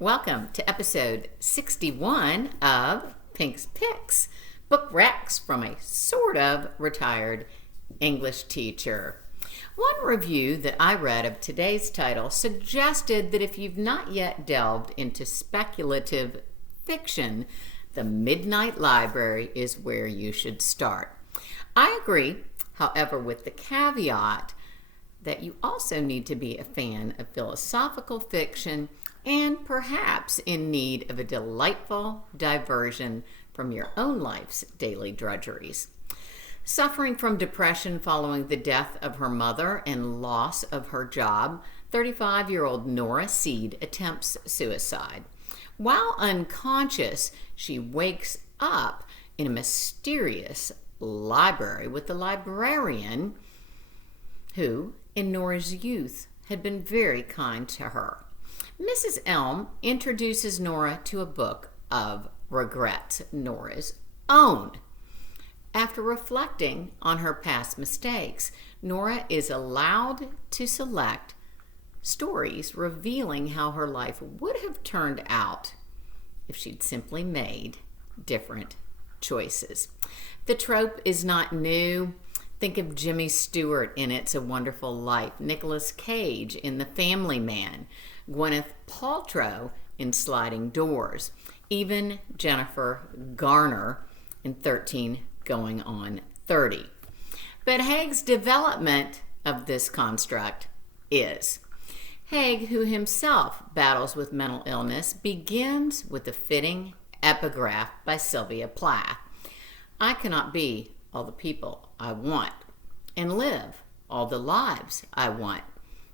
Welcome to episode 61 of Pink's Picks, book recs from a sort of retired English teacher. One review that I read of today's title suggested that if you've not yet delved into speculative fiction, the Midnight Library is where you should start. I agree, however, with the caveat that you also need to be a fan of philosophical fiction and perhaps in need of a delightful diversion from your own life's daily drudgeries. Suffering from depression following the death of her mother and loss of her job, 35-year-old Nora Seed attempts suicide. While unconscious, she wakes up in a mysterious library with the librarian who, in Nora's youth, had been very kind to her. Mrs. Elm introduces Nora to a book of regrets, Nora's own. After reflecting on her past mistakes, Nora is allowed to select stories revealing how her life would have turned out if she'd simply made different choices. The trope is not new. Think of Jimmy Stewart in It's a Wonderful Life, Nicolas Cage in The Family Man, Gwyneth Paltrow in Sliding Doors, even Jennifer Garner in 13 Going on 30. But Haig's development of this construct is. Haig, who himself battles with mental illness, begins with a fitting epigraph by Sylvia Plath. I cannot be all the people I want and live all the lives I want.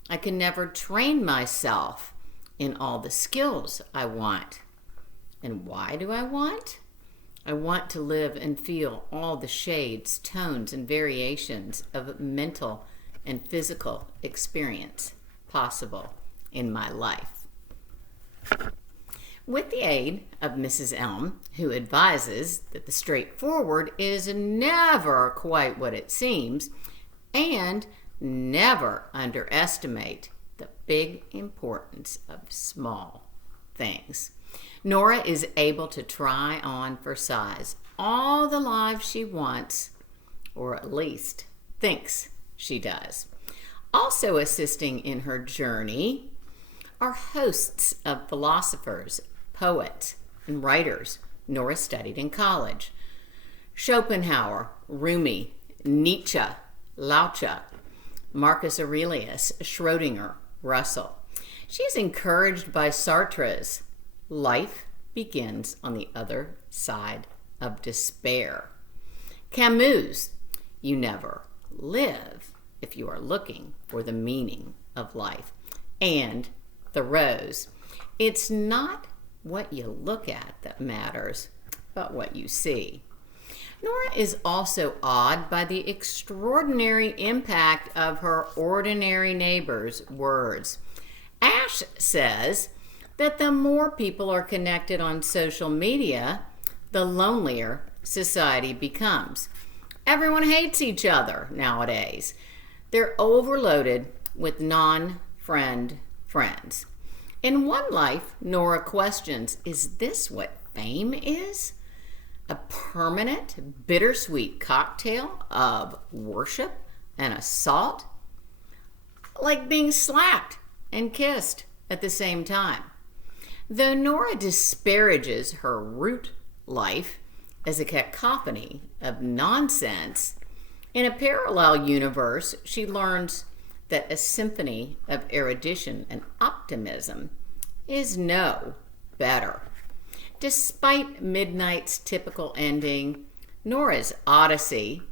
I can never train myself in all the skills I want. And why do I want? I want to live and feel all the shades, tones, and variations of mental and physical experience possible in my life. With the aid of Mrs. Elm, who advises that the straightforward is never quite what it seems, and never underestimate the big importance of small things. Nora is able to try on for size all the lives she wants, or at least thinks she does. Also assisting in her journey are hosts of philosophers, poets, and writers Nora studied in college. Schopenhauer, Rumi, Nietzsche, Laucha, Marcus Aurelius, Schrödinger, Russell. She is encouraged by Sartre's life begins on the other side of despair. Camus, you never live if you are looking for the meaning of life. And Thoreau's, it's not what you look at that matters, but what you see. Nora is also awed by the extraordinary impact of her ordinary neighbor's words. Ash says that the more people are connected on social media, the lonelier society becomes. Everyone hates each other nowadays. They're overloaded with non-friend friends. In One Life, Nora questions, is this what fame is? A permanent, bittersweet cocktail of worship and assault? Like being slapped and kissed at the same time. Though Nora disparages her root life as a cacophony of nonsense, in a parallel universe, she learns that a symphony of erudition and optimism is no better. Despite Midnight's typical ending, Nora's Odyssey,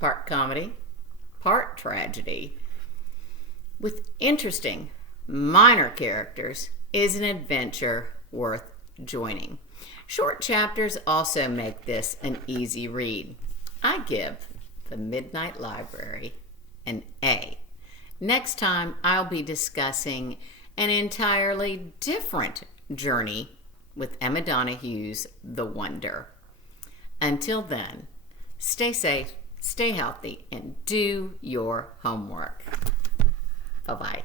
part comedy, part tragedy, with interesting minor characters, is an adventure worth joining. Short chapters also make this an easy read. I give The Midnight Library an A. Next time, I'll be discussing an entirely different journey with Emma Donohue's The Wonder. Until then, stay safe, stay healthy, and do your homework. Bye-bye.